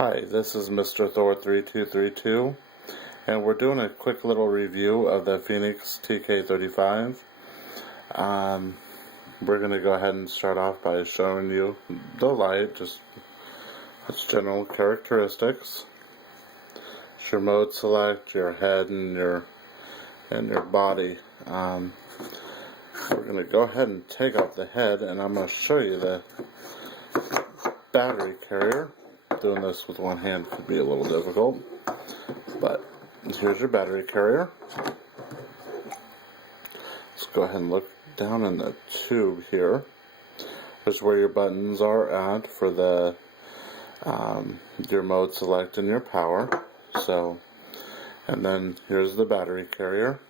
Hi, this is Mr. Thor3232, and we're doing a quick little review of the Fenix TK35. We're going to go ahead and start off by showing you the light, just its general characteristics. It's your mode select, your head, and your body. We're going to go ahead and take off the head, and I'm going to show you the battery carrier. Doing this with one hand could be a little difficult, but here's your battery carrier. Let's go ahead and look down in the tube here. There's where your buttons are at for the your mode select and your power. And then here's the battery carrier.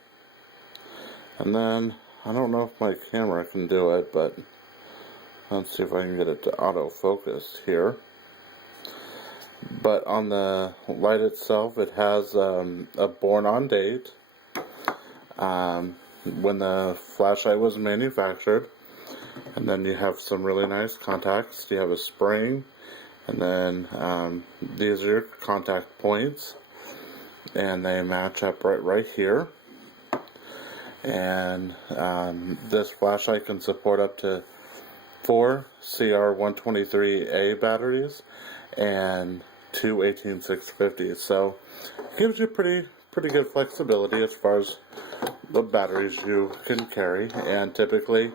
And then I don't know if my camera can do it, but let's see if I can get it to autofocus here. But on the light itself, it has a born on date, when the flashlight was manufactured, and then you have some really nice contacts. You have a spring, and then these are your contact points, and they match up right here. And this flashlight can support up to 4 CR123A batteries and 2 18650s, so it gives you pretty good flexibility as far as the batteries you can carry. And typically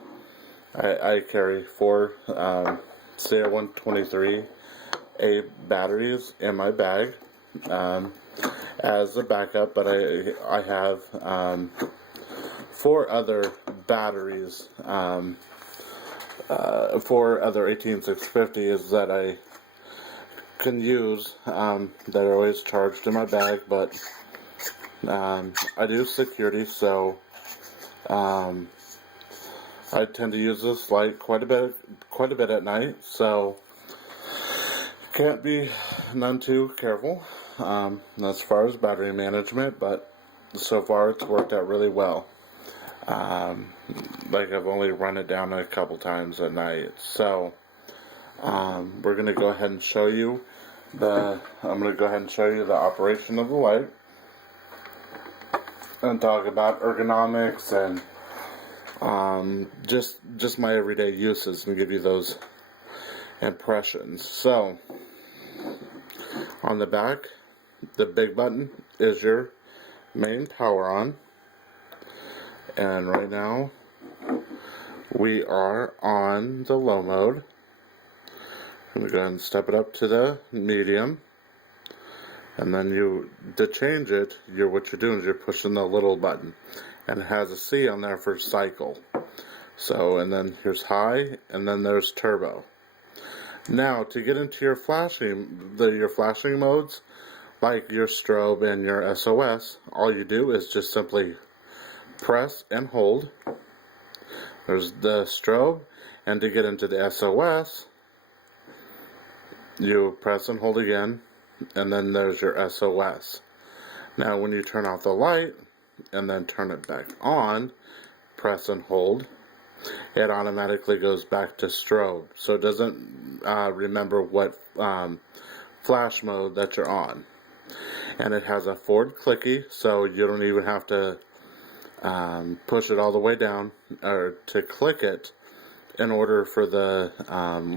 I carry 4 CR123A batteries in my bag as a backup, but I have 4 other batteries, 4 other 18650s that I can use, that are always charged in my bag. But I do security, so I tend to use this light quite a bit at night, so can't be none too careful as far as battery management, but so far it's worked out really well. Like, I've only run it down a couple times at night. So we're going to go ahead and show you the operation of the light, and talk about ergonomics and just my everyday uses, and give you those impressions. So on the back, the big button is your main power on, and right now we are on the low mode. I'm going to go ahead and step it up to the medium, and then to change it, what you're doing is you're pushing the little button, and it has a C on there for cycle. So, and then here's high, and then there's turbo. Now, to get into your flashing modes, like your strobe and your SOS, all you do is just simply press and hold. There's the strobe, and to get into the SOS, you press and hold again, and then there's your SOS. Now when you turn off the light and then turn it back on, press and hold, it automatically goes back to strobe, so it doesn't remember what flash mode that you're on. And it has a forward clicky, so you don't even have to push it all the way down or to click it in order for the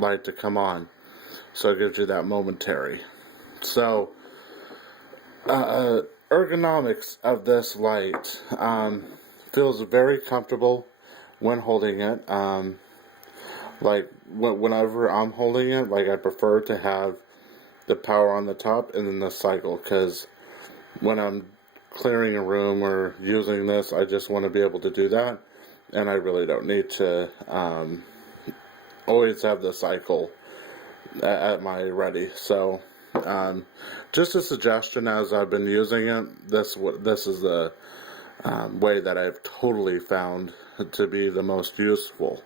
light to come on. So it gives you that momentary. So ergonomics of this light feels very comfortable when holding it. Like whenever I'm holding it, like, I prefer to have the power on the top and then the cycle, because when I'm clearing a room or using this, I just want to be able to do that, and I really don't need to always have the cycle at my ready. So just a suggestion, as I've been using it, this is the way that I've totally found to be the most useful.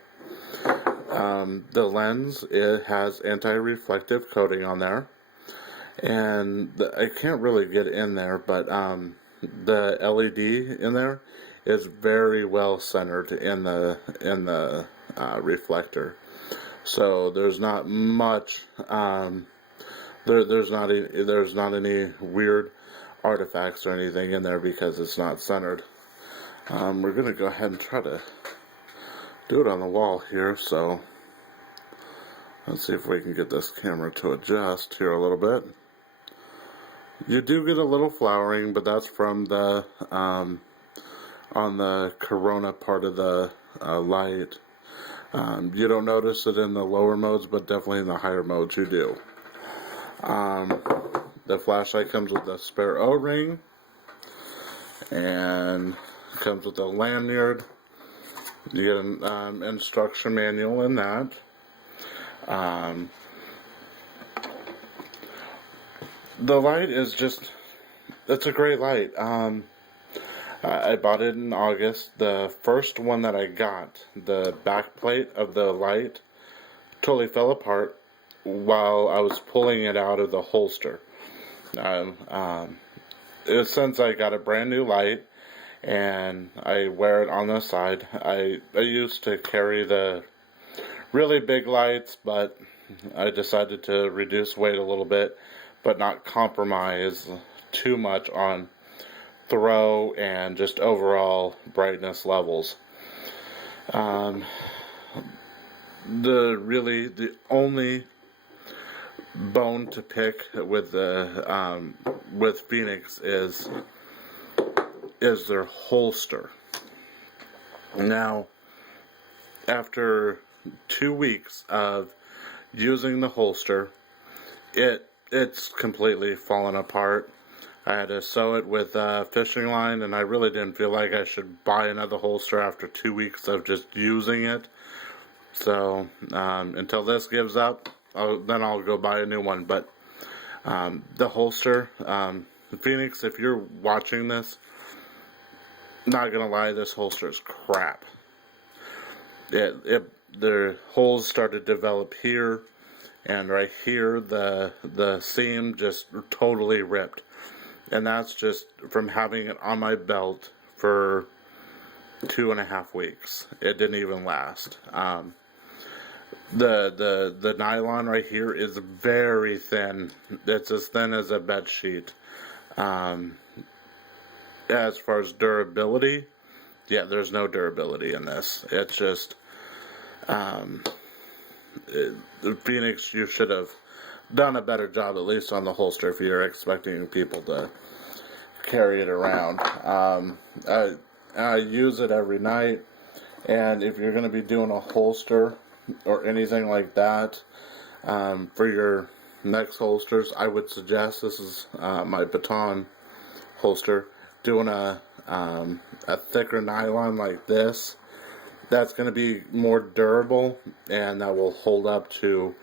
The lens, it has anti-reflective coating on there, and I can't really get in there, but the LED in there is very well centered in the reflector. So there's not much there's not any weird artifacts or anything in there because it's not centered. We're gonna go ahead and try to do it on the wall here, so let's see if we can get this camera to adjust here a little bit. You do get a little flowering, but that's from the on the corona part of the light. You don't notice it in the lower modes, but definitely in the higher modes you do. The flashlight comes with a spare O-ring, and comes with a lanyard. You get an instruction manual in that. The light is just, it's a great light. I bought it in August. The first one that I got, the back plate of the light totally fell apart while I was pulling it out of the holster. Since I got a brand new light and I wear it on the side, I used to carry the really big lights, but I decided to reduce weight a little bit, but not compromise too much on throw and just overall brightness levels. The only bone to pick with the with Fenix is their holster. Now, after 2 weeks of using the holster, it's completely fallen apart. I had to sew it with a fishing line, and I really didn't feel like I should buy another holster after 2 weeks of just using it. So until this gives up, then I'll go buy a new one. But the holster, Fenix, if you're watching this, not gonna lie, this holster is crap. The holes started to develop here, and right here the seam just totally ripped, and that's just from having it on my belt for 2.5 weeks. It didn't even last. The nylon right here is very thin. It's as thin as a bed sheet. As far as durability, yeah, there's no durability in this. It's just the Fenix, you should have done a better job, at least on the holster, if you're expecting people to carry it around. I use it every night, and if you're going to be doing a holster or anything like that, for your next holsters, I would suggest, this is my baton holster, doing a thicker nylon like this. That's going to be more durable, and that will hold up to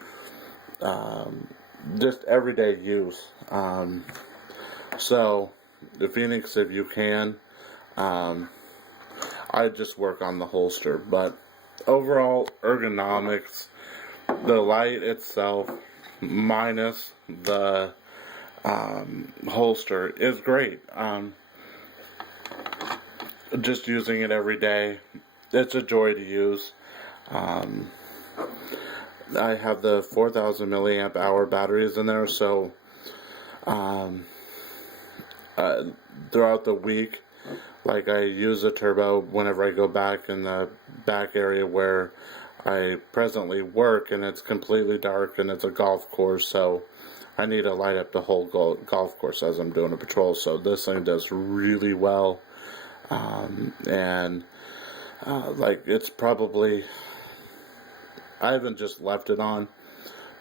just everyday use. So the Fenix, if you can, I just work on the holster, but overall ergonomics, the light itself minus the holster is great. Just using it every day, it's a joy to use. I have the 4,000 milliamp hour batteries in there, so throughout the week, like, I use a turbo whenever I go back in the back area where I presently work, and it's completely dark and it's a golf course, so I need to light up the whole golf course as I'm doing a patrol. So this thing does really well, and like, it's probably, I haven't just left it on,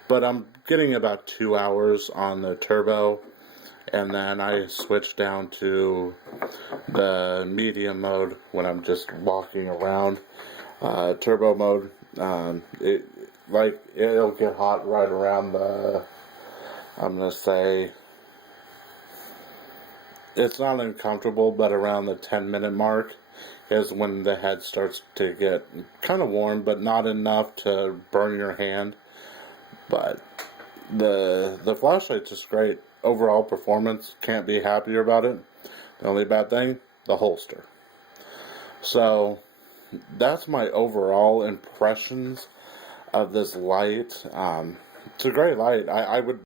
but I'm getting about 2 hours on the turbo, and then I switch down to the medium mode when I'm just walking around. Turbo mode, it'll get hot right around the, I'm gonna say, it's not uncomfortable, but around the 10-minute mark is when the head starts to get kind of warm, but not enough to burn your hand. But the flashlight's just great. Overall performance, can't be happier about it. The only bad thing, the holster. So that's my overall impressions of this light. It's a great light. I would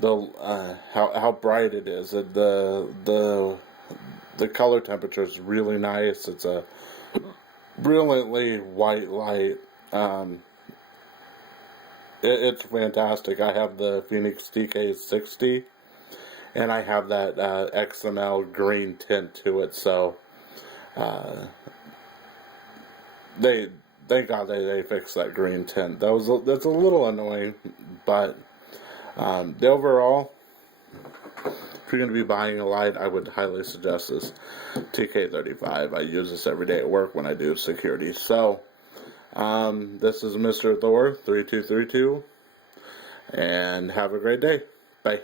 how bright it is. The color temperature is really nice. It's a brilliantly white light. It's fantastic. I have the Fenix TK35, and I have that XML green tint to it. So thank God they fixed that green tint. That's a little annoying, but the overall, if you're going to be buying a light, I would highly suggest this TK35. I use this every day at work when I do security. So, this is Mr. Thor 3232, and have a great day. Bye.